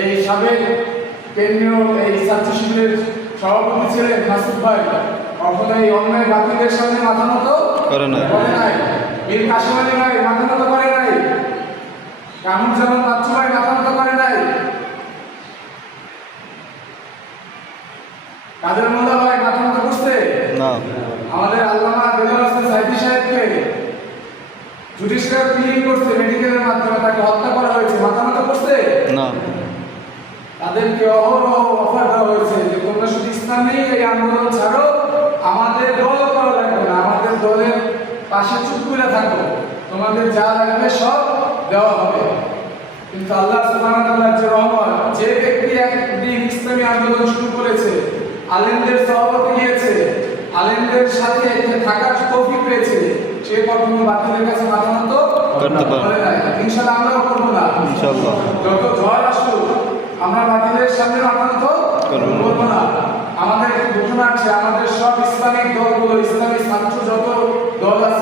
এই সাবেক কেন্দ্রীয় এই ছাত্র শিবিরের সভাপতি ছিলেন মাসুদ ভাই, কখনো এই অন্যায় বাতিলের সামনে মাথা নত করে নাই। মীর কাসেম আলী ভাই মাথা নত করে নাই, কামরুজ্জামান বাচ্চু ভাই মাথা নত করে নাই, কাদের মোল্লা ভাই মাথা নত করছে না। আমাদের আল্লামা দেলোয়ার হোসেন সাইদি সাহেবকে জুডিশিয়াল ক্লিনিং করছে, মেডিকেলের মাধ্যমে তাকে হত্যা করা হয়েছে, মাথা নত করছে না। তাদেরকে অহরহ অফার দেওয়া হয়েছে যে তোমরা শুধু ইসলামী এই আন্দোলন ছাড়ো, আমাদের দল করা লাগবে না, আমাদের দলের পাশে চুপ করে থাকো, তোমাদের যা লাগবে সব দেওয়া হবে। কিন্তু আল্লাহ সুবহানাহু ওয়া তাআলার যে রহমত, যে ব্যক্তি একদিন ইসলামী আন্দোলন শুরু করেছে, আলেমদের সহবতে গিয়েছে, আলেমদের সাথে থাকার তৌফিক পেয়েছে, সে কখনো বাতিলের কাছে মাথা নত করতে পারে না। ইনশাআল্লাহ আমরাও করবো না। ইনশাআল্লাহ যত ঝড় আসুক আমরা বাতিলের সামনে মাথা নত করবো না। আমাদের ঘোষণা আছে, আমাদের সব ইসলামিক দলগুলো, ইসলামী ছাত্র যত দল আছে